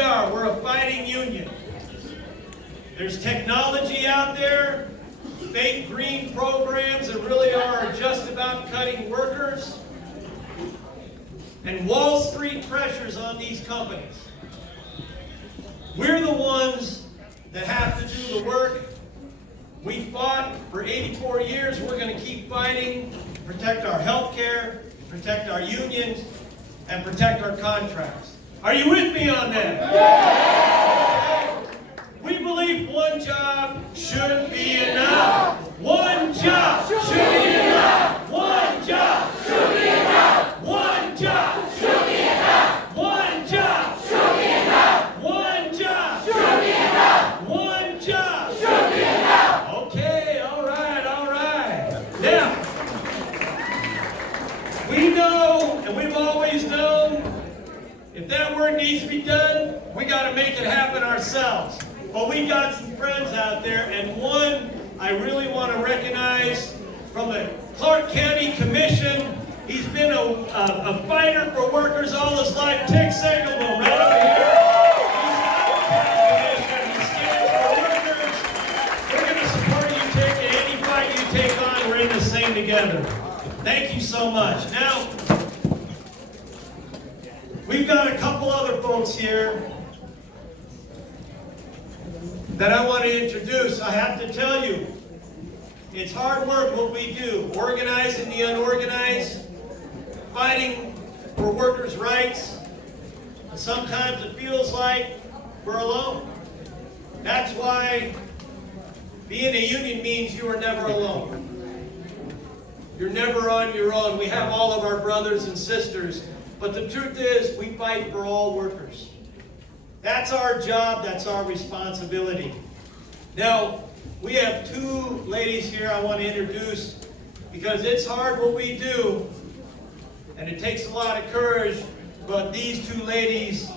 are. We're a fighting union. There's technology out there, fake green programs that really are just about cutting workers, and Wall Street pressures on these companies. We're the ones that have to do the work. We fought for 84 years. We're going to keep fighting, protect our health care, protect our unions, and protect our contracts. Are you with me on that? Yeah. We believe one job should be enough. One job should be enough. One job should be enough. One job should be enough. One job should be enough. One job should be enough. One job should be enough. Okay, all right, all right. Now, we know, and we've always known, if that work needs to be done, we got to make it happen ourselves. But we got some friends out there, and one I really want to recognize from the Clark County Commission. He's been a fighter for workers all his life. Tick Segelman, right over here. He's an outcast commissioner. He stands for workers. We're going to support you, Tick, in any fight you take on. We're in this thing together. Thank you so much. Now, we've got a couple other folks here that I want to introduce. I have to tell you, it's hard work what we do, organizing the unorganized, fighting for workers' rights. And sometimes it feels like we're alone. That's why being a union means you are never alone. You're never on your own. We have all of our brothers and sisters, but the truth is we fight for all workers. That's our job, that's our responsibility. Now, we have two ladies here I want to introduce because it's hard what we do and it takes a lot of courage, but these two ladies,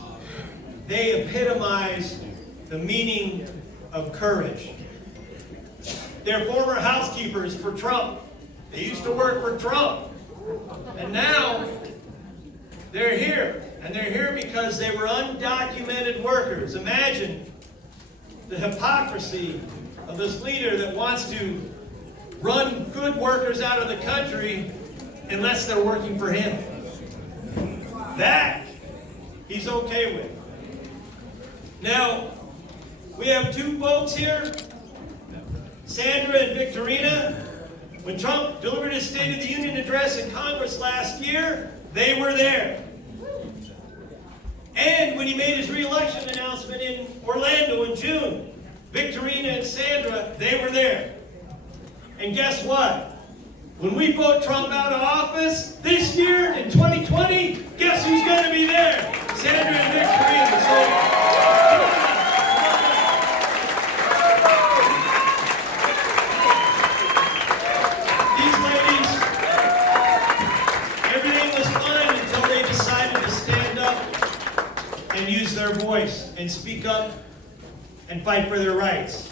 they epitomize the meaning of courage. They're former housekeepers for Trump. They used to work for Trump. And now they're here. And they're here because they were undocumented workers. Imagine the hypocrisy of this leader that wants to run good workers out of the country unless they're working for him. That he's okay with. Now, we have two folks here, Sandra and Victorina. When Trump delivered his State of the Union address in Congress last year, they were there. And when he made his re-election announcement in Orlando in June, Victorina and Sandra, they were there. And guess what? When we vote Trump out of office this year in 2020, guess who's going to be there? Sandra and Victorina. So, these ladies, everything was fine until they decided to stand up and use their voice and speak up and fight for their rights.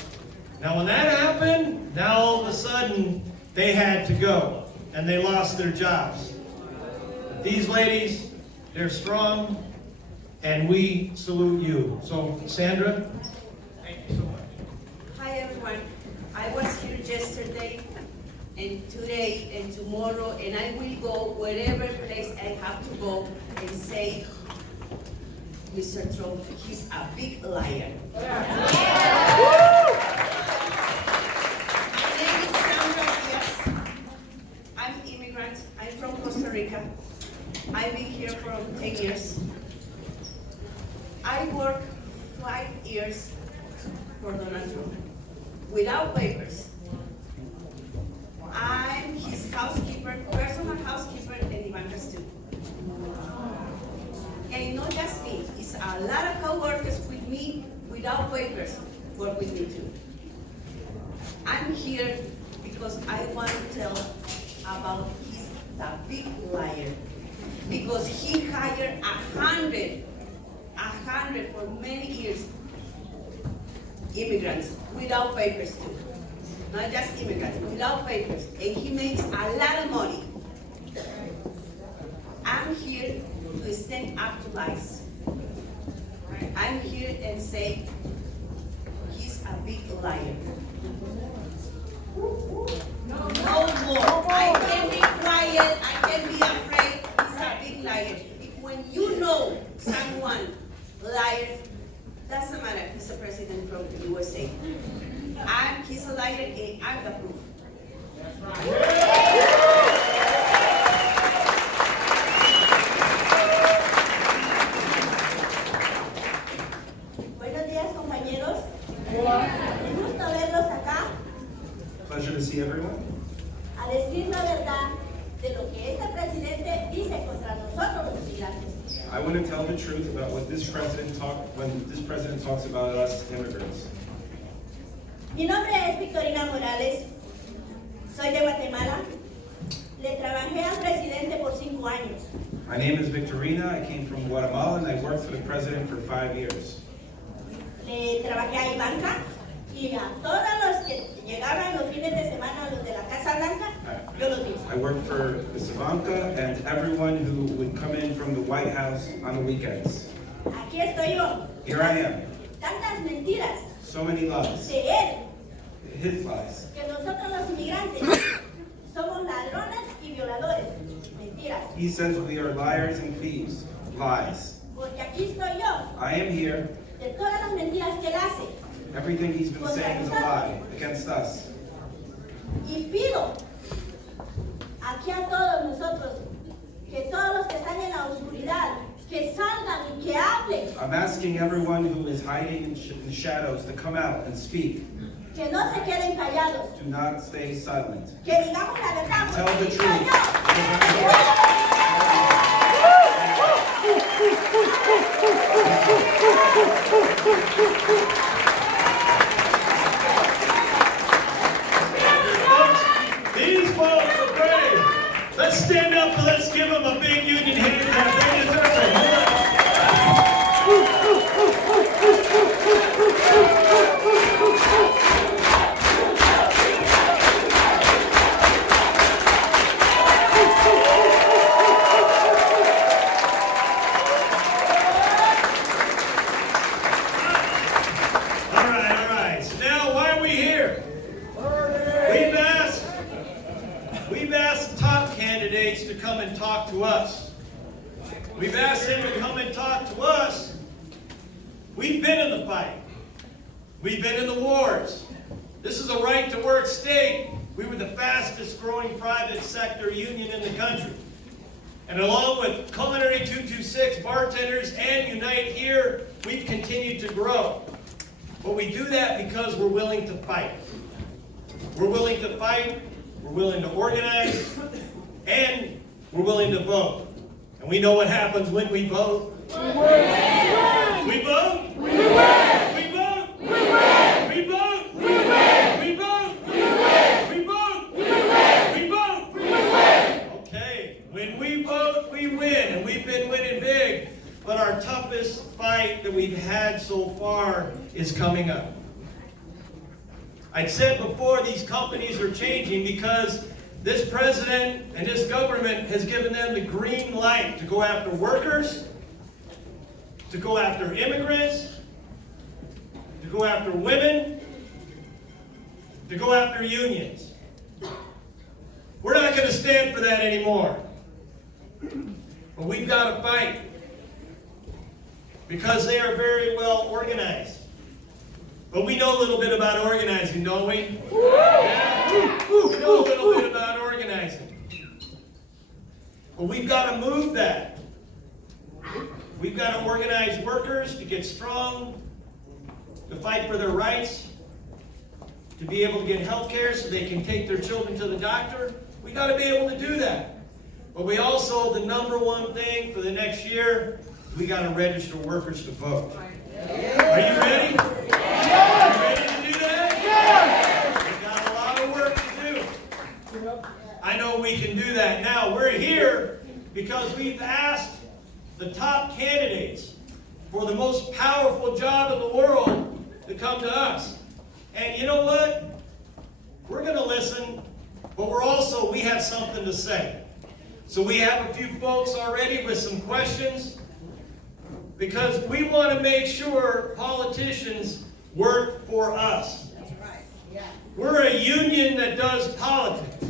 Now when that happened, now all of a sudden they had to go and they lost their jobs. But these ladies, they're strong and we salute you. So Sandra? Thank you so much. Hi everyone. I was here yesterday and today and tomorrow and I will go wherever place I have to go and say Mr. Trump, he's a big liar. Yeah. My name is Sandra Diaz. I'm immigrant. I'm from Costa Rica. I've been here for 10 years. I worked 5 years for Donald Trump without papers. I'm his housekeeper, personal housekeeper, and Ivanka's too. And not just me, it's a lot of co-workers with me without papers work with me too. I'm here because I want to tell about he's the big liar. Because he hired 100 for many years, immigrants without papers too. Not just immigrants, without papers. And he makes a lot of money. I'm here to stand up to lies. I'm here and say he's a big liar. No more. I can be quiet. I can be afraid. He's a big liar. When you know someone liar, doesn't matter. He's a president from the USA. He's a liar, and I'm the proof. Buenos días, compañeros. Un gusto verlos acá Pleasure to see everyone. a decir la verdad de lo que este presidente dice contra nosotros los migrantes. I want to tell the truth about what this president talks about us immigrants. Mi nombre es Victorina Morales, soy de Guatemala. Le trabajé al presidente por 5 años. My name is Victorina. I came from Guatemala and I worked for the president for 5 years. Le trabajé a Ivanka y a todos los que llegaban los fines de semana, los de la Casa Blanca, yo los vi. I worked for Ms. Ivanka and everyone who would come in from the White House on the weekends. Aquí estoy yo. Here I am. Tantas mentiras So many lies. de él, His lies. que nosotros los inmigrantes somos ladrones y violadores. Mentiras. He says we are liars and thieves. Lies. Porque aquí estoy yo, I am here. de todas las mentiras que él hace. Everything he's been saying is a lie against us. Y pido aquí a todos nosotros, que todos los que están en la oscuridad, que salgan y que hablen, I'm asking everyone who is hiding in the shadows to come out and speak. que no se queden callados, Do not stay silent. que digamos la verdad. Tell porque the aquí truth. estoy yo. These folks are brave. Let's stand up and let's give them a big union hand clap. They deserve it. All right. So now, why are we here? We've asked top candidates to come and talk to us. We've asked them to come and talk to us. We've been in the fight. We've been in the wars. This is a right-to-work state. We were the fastest growing private sector union in the country. And along with Culinary 226, bartenders, and Unite Here, we've continued to grow. But we do that because we're willing to fight. We're willing to fight, we're willing to organize, and we're willing to vote. And we know what happens when we vote. We win. We vote. We win. We vote. We win. We vote. We win. We vote. We win. We vote. We win. We vote. We win. Okay, when we vote, we win, and we've been winning big. But our toughest fight that we've had so far is coming up. I said before, these companies are changing because this president and this government has given them the green light to go after workers, to go after immigrants, to go after women, to go after unions. We're not going to stand for that anymore. But we've got to fight because they are very well organized. But we know a little bit about organizing, don't we? Yeah. We know a little bit about organizing. But we've got to move that. We've got to organize workers to get strong, to fight for their rights, to be able to get health care so they can take their children to the doctor. We got to be able to do that. But we also, the number one thing for the next year, we got to register workers to vote. Are you ready? Are you ready to do that? We've got a lot of work to do. I know we can do that. Now, we're here because we've asked the top candidates for the most powerful job in the world to come to us. And you know what? We're going to listen, but we have something to say. So we have a few folks already with some questions. because we want to make sure politicians work for us. We're a union that does politics.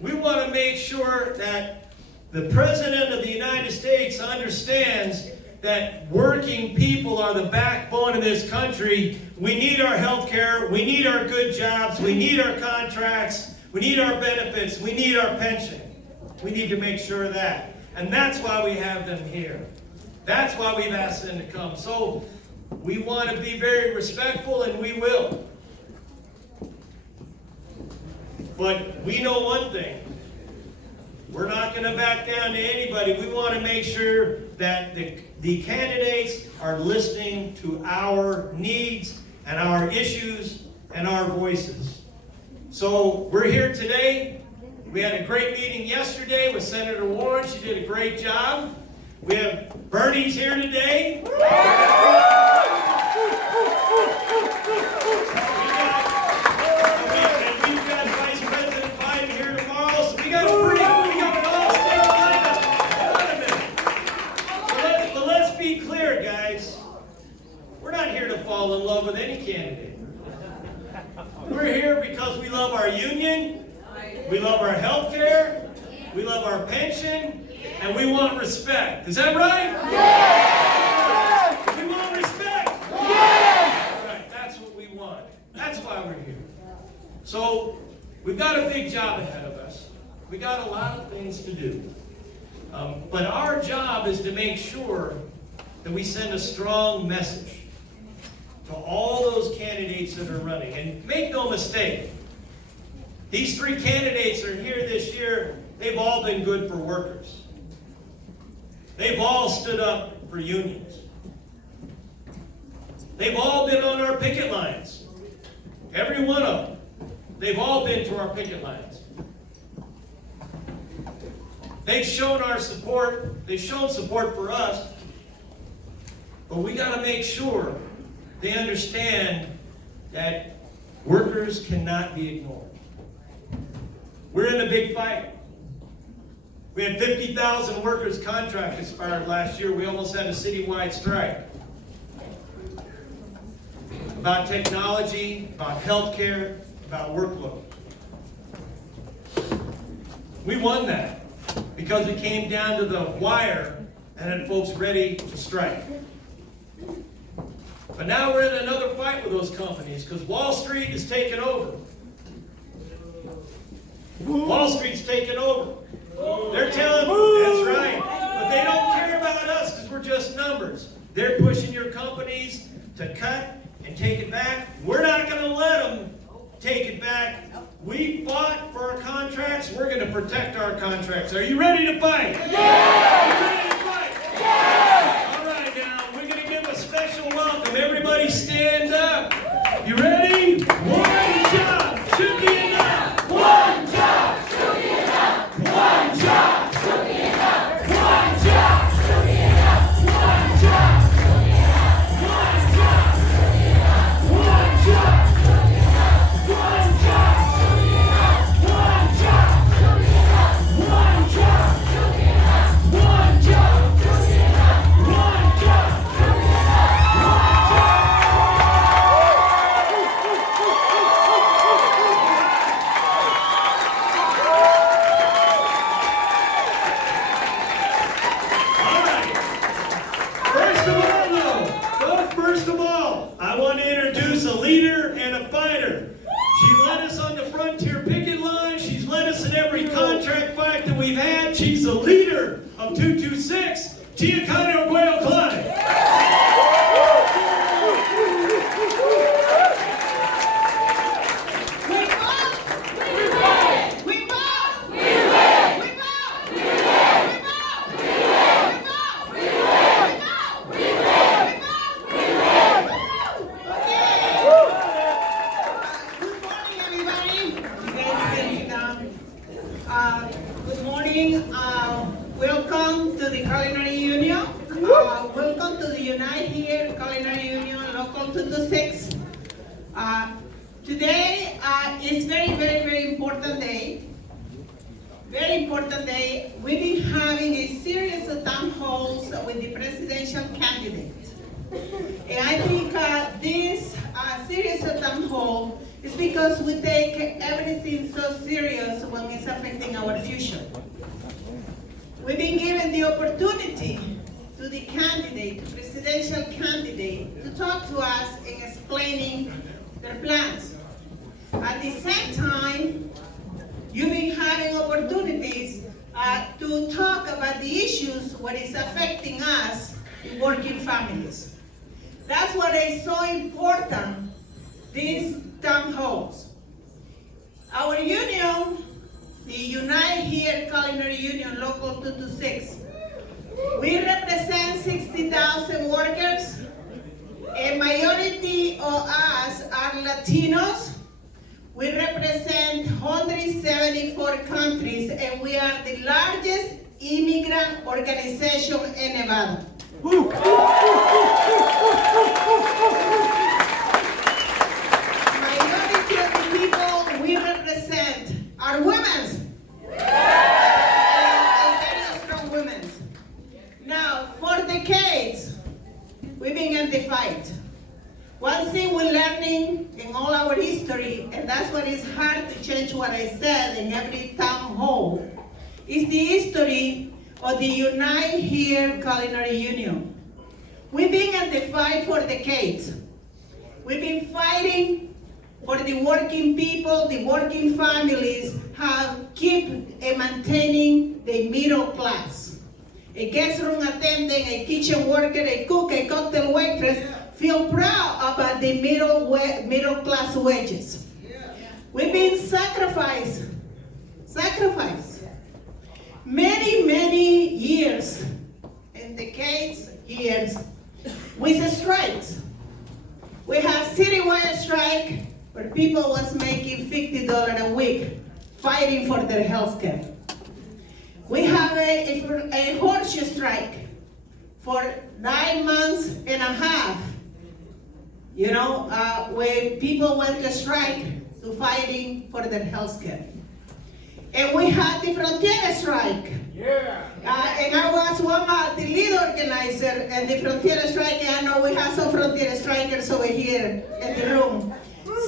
We want to make sure that the President of the United States understands that working people are the backbone of this country. We need our health care, we need our good jobs, we need our contracts, we need our benefits, we need our pension. We need to make sure of that. And that's why we have them here. That's why we've asked them to come. So we want to be very respectful, and we will. But we know one thing. We're not going to back down to anybody. We want to make sure that the candidates are listening to our needs and our issues and our voices. So we're here today. We had a great meeting yesterday with Senator Warren. She did a great job. We have Bernie's here today. We've got Vice President Biden here tomorrow. So we got an all-star lineup. But let's be clear, guys. We're not here to fall in love with any candidate. We're here because we love our union, we love our health care, we love our pension, and we want respect. Is that right? Yes! We want respect. Yes! All right, that's what we want. That's why we're here. So, we've got a big job ahead of us. We got a lot of things to do. But our job is to make sure that we send a strong message to all those candidates that are running. And make no mistake, these three candidates that are here this year, they've all been good for workers. They've all stood up for unions. They've all been on our picket lines. Every one of them. They've all been to our picket lines. They've shown our support. They've shown support for us. But we got to make sure they understand that workers cannot be ignored. We're in a big fight. We had 50,000 workers' contract expired last year. We almost had a citywide strike. About technology, about healthcare, about workload. We won that because it came down to the wire and had folks ready to strike. But now we're in another fight with those companies because Wall Street is taking over. Wall Street's taking over. They're telling that's right. But they don't care about us because we're just numbers. They're pushing your companies to cut and take it back. We're not going to let them take it back. We fought for our contracts. We're going to protect our contracts. Are you ready to fight? Yeah! Are you ready to fight? Yeah! All right, now we're going to give a special welcome. Everybody stand up. You ready? One job should be enough. One job should be enough. One job should be enough. One job should be enough. One job should be enough. One job should be enough. One job should be enough. One job should be enough. One job should be enough. One job should be enough. One job should be enough. One job should be First of all, I want to introduce a leader and a fighter. She led us on the frontier picket line. She's led us in every contract fight that we've had. She's the leader of 226, Giancarlo Arguello Klein. Good morning. Welcome to the Culinary Union. Welcome to the Unite Here Culinary Union Local 226. Today is very important day. very important day. We've been having a series of town halls with the presidential candidates. And I think this series of town hall is because we take everything so serious when it's affecting our future. We've been given the opportunity to the candidate, the presidential candidate, to talk to us in explaining their plans. At the same time, you've been having opportunities to talk about the issues what is affecting us, the working families. That's what is so important, these town halls. Our union, the Unite Here Culinary Union Local 226, we represent 60,000 workers. A majority of us are Latinos. We represent 174 countries, and we are the largest immigrant organization in Nevada. Majority of the people we represent are women. And very strong women. Now, for decades, we've been in the fight. One thing we're learning in all our history, and that's what is hard to change what I said in every town hall, is the history of the Unite Here Culinary Union. We've been in the fight for decades. We've been fighting for the working people, the working families, have keep maintaining the middle class. A guest room attendant, a kitchen worker, a cook, a cocktail waitress feel proud about the middle class wages. We've been sacrificed many years, and decades, years, with strikes. We have citywide strike where people was making $50 a week fighting for their health care. We have a horseshoe strike for 9 months and a half. You know, when people went to strike to fighting for their health care. And we had the Frontier strike. Yeah. And I was one of the lead organizer and the Frontier strike, and I know we have some Frontier strikers over here in the room.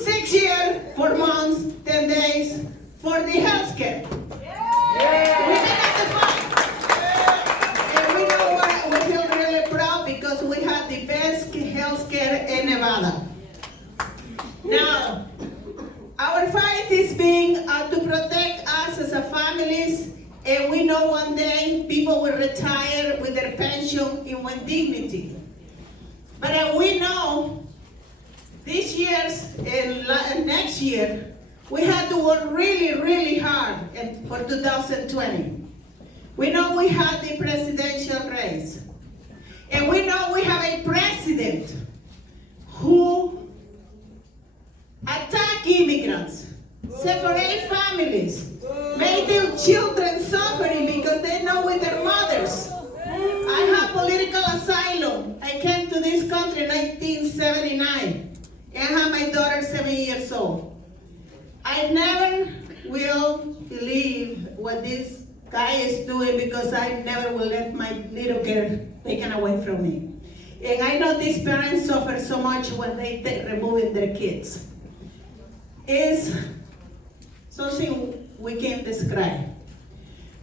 6 years, 4 months, 10 days for the health care. Yeah. We did at the fight. And we know what, we feel really proud because we have the best health care in Nevada. Now, our fight is being to protect us as a families, and we know one day people will retire with their pension in one dignity. But we know this year's and next year, we had to work really hard for 2020. We know we had the presidential race. And we know we have a president who attack immigrants, separate families, make their children suffering because they know with their mothers. I have political asylum. I came to this country in 1979. And I have my daughter 7 years old. I never will believe what this guy is doing because I never will let my little girl taken away from me. And I know these parents suffer so much when they removing their kids. It's something we can't describe.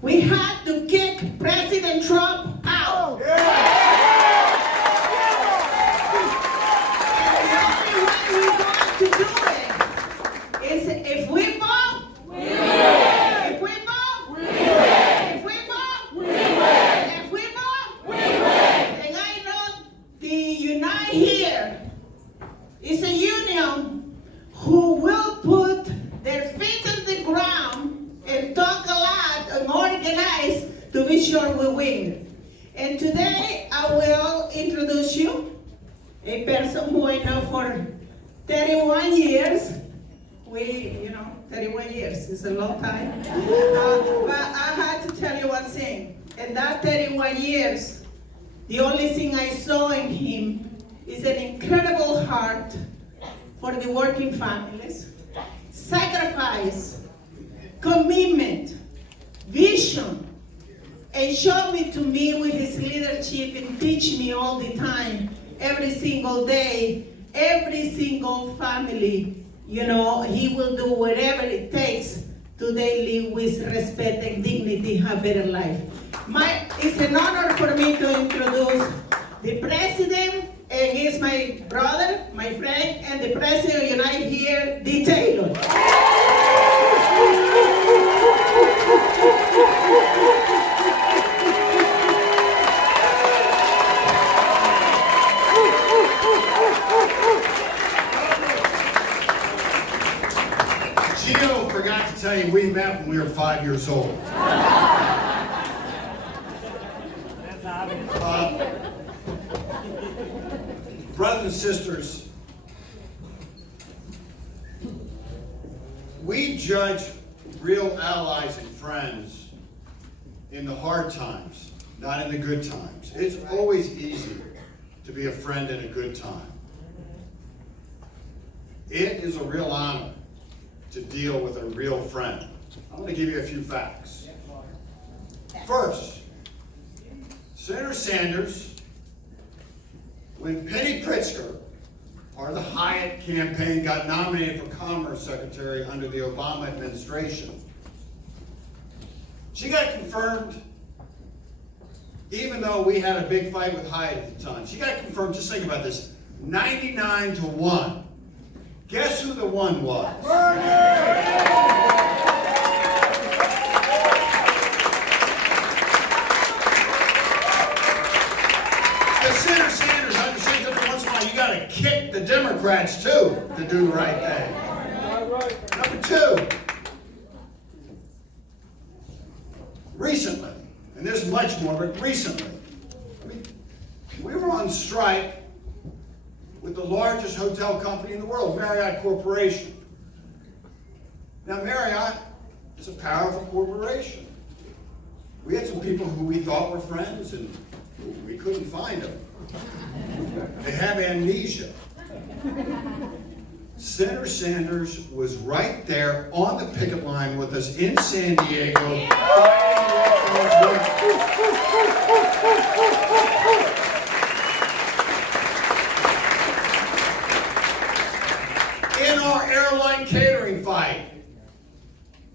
We had to kick President Trump out. And the only way we're going to do it is if we vote, we win. If we vote, we win. If we vote, we win. If we vote, we win. And I know the Unite Here is a union who will put their feet on the ground and talk a lot and organize to be sure we win. And today I will introduce you a person who I know for 31 years. 31 years is a long time. But I had to tell you one thing. In that 31 years, the only thing I saw in him is an incredible heart for the working families, sacrifice, commitment, vision and showed me to me with his leadership and teach me all the time, every single day, every single family. You know, he will do whatever it takes to they live with respect and dignity, have better life. It's an honor for me to introduce the president, and he's my brother, my friend, and the president of United here, D. Taylor. Gio forgot to tell you we met when we were 5 years old. Brothers and sisters, we judge real allies and friends in the hard times, not in the good times. It's always easy to be a friend in a good time. It is a real honor to deal with a real friend. I'm going to give you a few facts. First, Senator Sanders, when Penny Pritzker, part of the Hyatt campaign, got nominated for Commerce Secretary under the Obama administration, she got confirmed, even though we had a big fight with Hyatt at the time. She got confirmed, just think about this, 99-1. Guess who the one was? Senator Sanders understands every once in a while you got to kick the Democrats too to do the right thing. Number two, recently, and there's much more, but recently, we were on strike with the largest hotel company in the world, Marriott Corporation. Now, Marriott is a powerful corporation. We had some people who we thought were friends, and we couldn't find them. They have amnesia. Senator Sanders was right there on the picket line with us in San Diego. In our airline catering fight,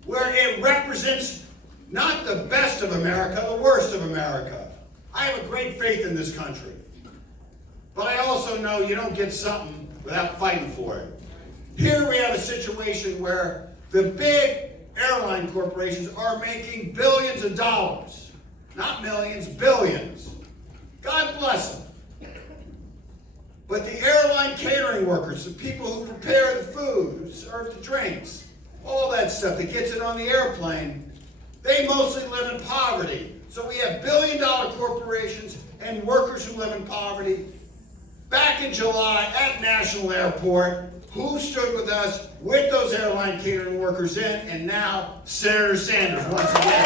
where it represents not the best of America, the worst of America. I have a great faith in this country. But I also know you don't get something without fighting for it. Here we have a situation where the big airline corporations are making billions of dollars. Not millions, billions. God bless them. But the airline catering workers, the people who prepare the food, who serve the drinks, all that stuff that gets it on the airplane, they mostly live in poverty. So we have billion-dollar corporations and workers who live in poverty. Back in July at National Airport, who stood with us with those airline catering workers in, and now Senator Sanders once again.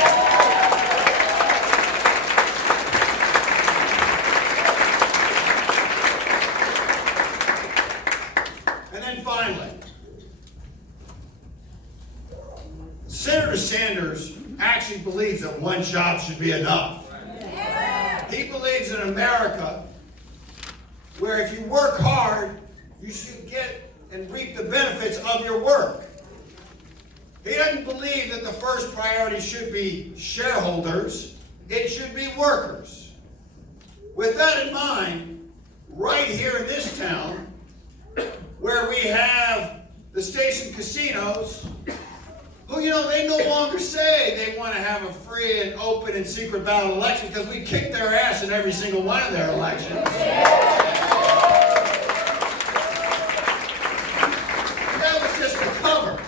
And then finally, Senator Sanders actually believes that one job should be enough. He believes in America where if you work hard, you should get and reap the benefits of your work. He doesn't believe that the first priority should be shareholders, it should be workers. With that in mind, right here in this town, where we have the station casinos, who, they no longer say they want to have a free and open and secret ballot election because we kicked their ass in every single one of their elections. That was just a cover.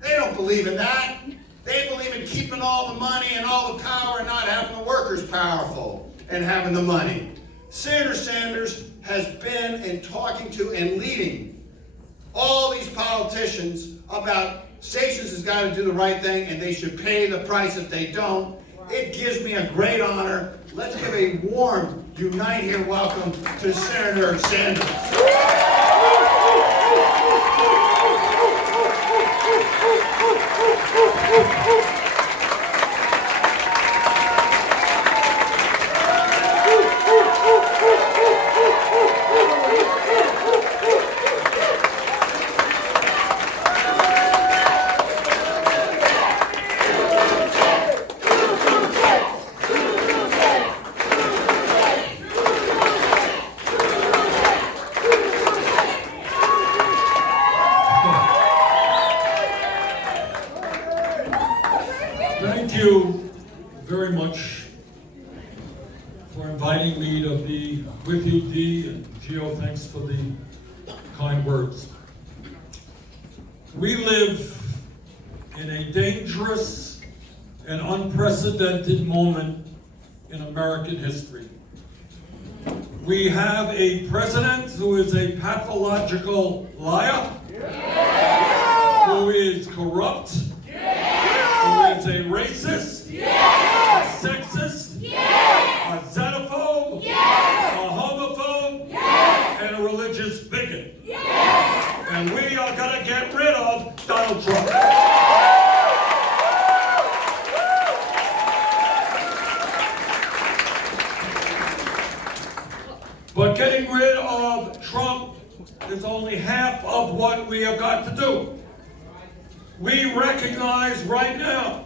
They don't believe in that. They believe in keeping all the money and all the power and not having the workers powerful and having the money. Senator Sanders has been and talking to and leading all these politicians about stations has got to do the right thing and they should pay the price if they don't. It gives me a great honor. Let's give a warm, unite here welcome to Senator Sanders. Thanks for the kind words. We live in a dangerous and unprecedented moment in American history. We have a president who is a pathological liar, who is corrupt, who is a racist, a sexist, a xenophobe, a homophobe, and a religious bigot. And we are going to get rid of Donald Trump. But getting rid of Trump is only half of what we have got to do. We recognize right now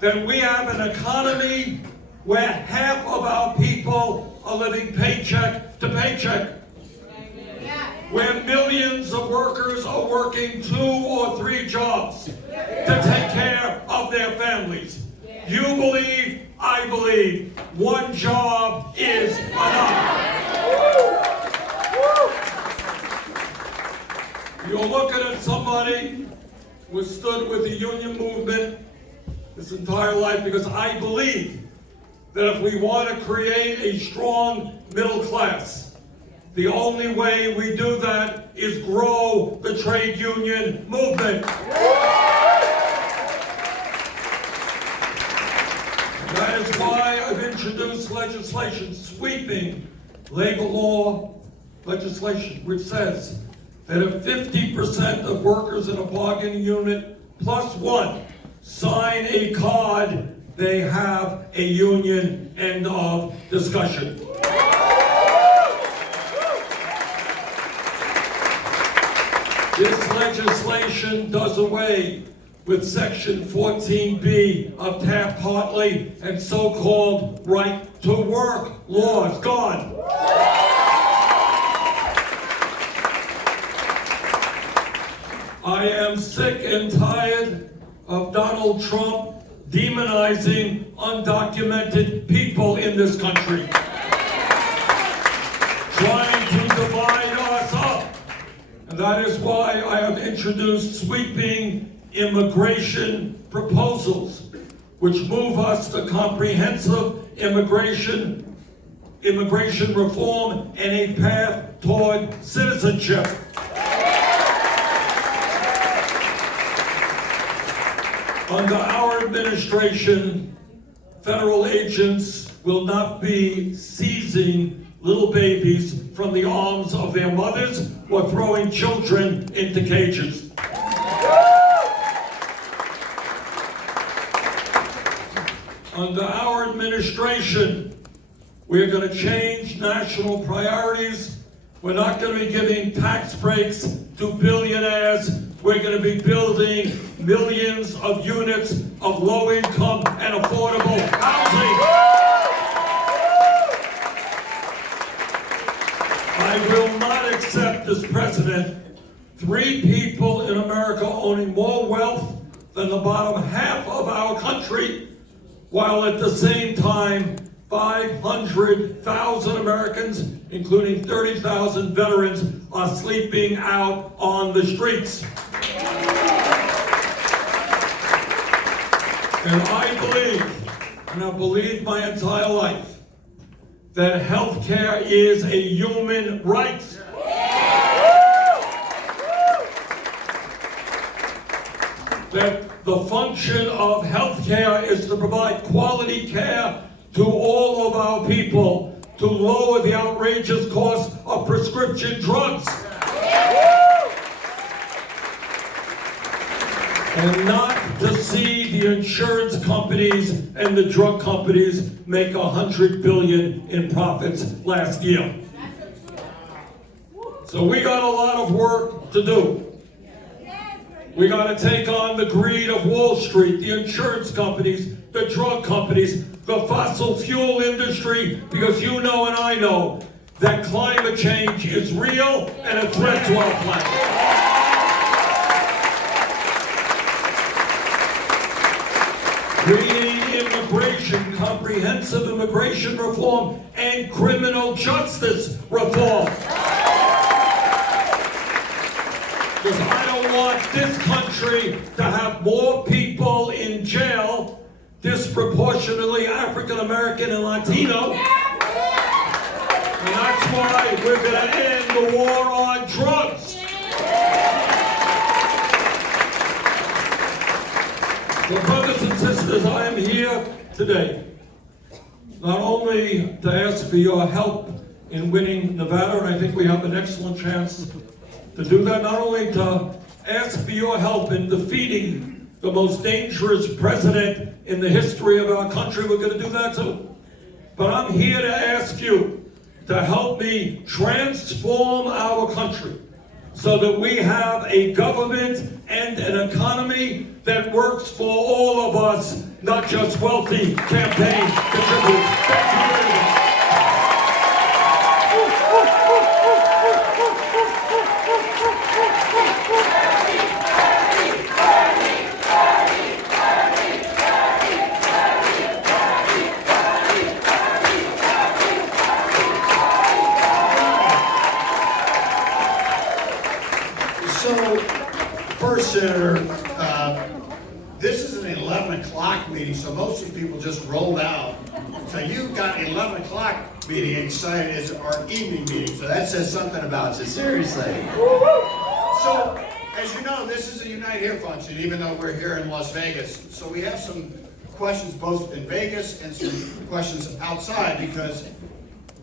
that we have an economy where half of our people are living paycheck to paycheck, where millions of workers are working 2 or 3 jobs to take care of their families. You believe, I believe, one job is enough. You're looking at somebody who stood with the union movement his entire life, because I believe that if we want to create a strong middle class, the only way we do that is grow the trade union movement. That is why I've introduced legislation, sweeping labor law legislation, which says that if 50% of workers in a bargaining unit plus one sign a card, they have a union. End of discussion. This legislation does away with Section 14B of Taft-Hartley and so-called right-to-work laws. Gone. I am sick and tired of Donald Trump demonizing undocumented people in this country, trying to divide us up. And that is why I have introduced sweeping immigration proposals, which move us to comprehensive immigration reform and a path toward citizenship. Under our administration, federal agents will not be seizing little babies from the arms of their mothers or throwing children into cages. Under our administration, we're going to change national priorities. We're not going to be giving tax breaks to billionaires. We're going to be building millions of units of low-income and affordable housing. I will not accept as president 3 people in America owning more wealth than the bottom half of our country, while at the same time 500,000 Americans, including 30,000 veterans, are sleeping out on the streets. And I believe, and I've believed my entire life, that health care is a human right. That the function of health care is to provide quality care to all of our people, to lower the outrageous cost of prescription drugs. And not to see the insurance companies and the drug companies make $100 billion in profits last year. So we got a lot of work to do. We got to take on the greed of Wall Street, the insurance companies, the drug companies, the fossil fuel industry, because you know and I know that climate change is real and a threat to our planet. We need immigration, comprehensive immigration reform, and criminal justice reform. more people in jail, disproportionately African American and Latino. And that's why we're going to end the war on drugs. So brothers and sisters, I am here today not only to ask for your help in winning Nevada, and I think we have an excellent chance to do that, not only to ask for your help in defeating the most dangerous president in the history of our country, we're going to do that too. But I'm here to ask you to help me transform our country so that we have a government and an economy that works for all of us, not just wealthy campaign contributors. Thank you very much. So, first, Senator, this is an 11 o'clock meeting, so most of the people just rolled out. So you got 11 o'clock meeting excited as our evening meeting, so that says something about you, seriously. So, as you know, this is a Unite Here function, even though we're here in Las Vegas. So we have some questions both in Vegas and some questions outside, because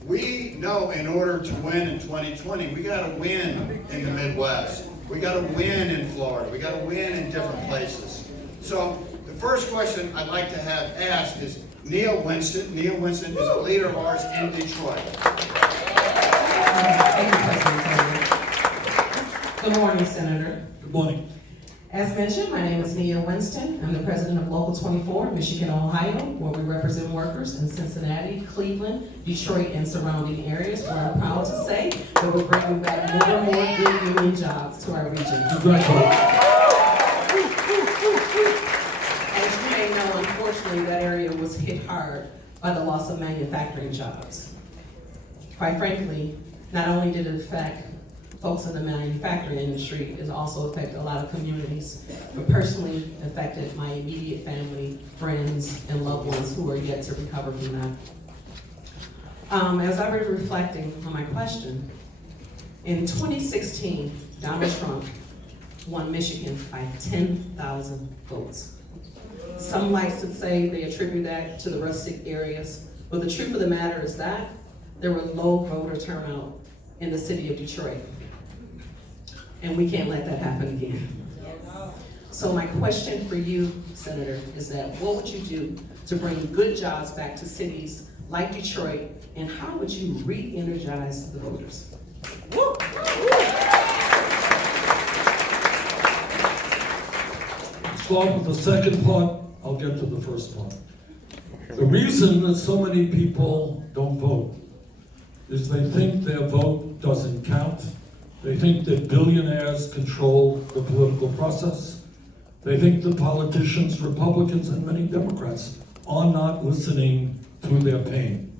we know in order to win in 2020, we got to win in the Midwest. We got to win in Florida. We got to win in different places. So the first question I'd like to have asked is Neil Winston. Neil Winston is a leader of ours in Detroit. Thank you, President Taylor. Good morning, Senator. Good morning. As mentioned, my name is Nia Winston. I'm the president of Local 24, Michigan, Ohio, where we represent workers in Cincinnati, Cleveland, Detroit, and surrounding areas, where I'm proud to say that we're bringing back more and more good union jobs to our region. Congratulations. As you may know, unfortunately, that area was hit hard by the loss of manufacturing jobs. Quite frankly, not only did it affect folks in the manufacturing industry, it also affected a lot of communities, but personally affected my immediate family, friends, and loved ones who are yet to recover from that. As I was reflecting on my question, in 2016, Donald Trump won Michigan by 10,000 votes. Some like to say they attribute that to the rustic areas, but the truth of the matter is that there were low voter turnout in the city of Detroit. And we can't let that happen again. So my question for you, Senator, is that what would you do to bring good jobs back to cities like Detroit, and how would you re-energize the voters? Start with the second part, I'll get to the first part. The reason that so many people don't vote is they think their vote doesn't count. They think that billionaires control the political process. They think the politicians, Republicans and many Democrats, are not listening to their pain.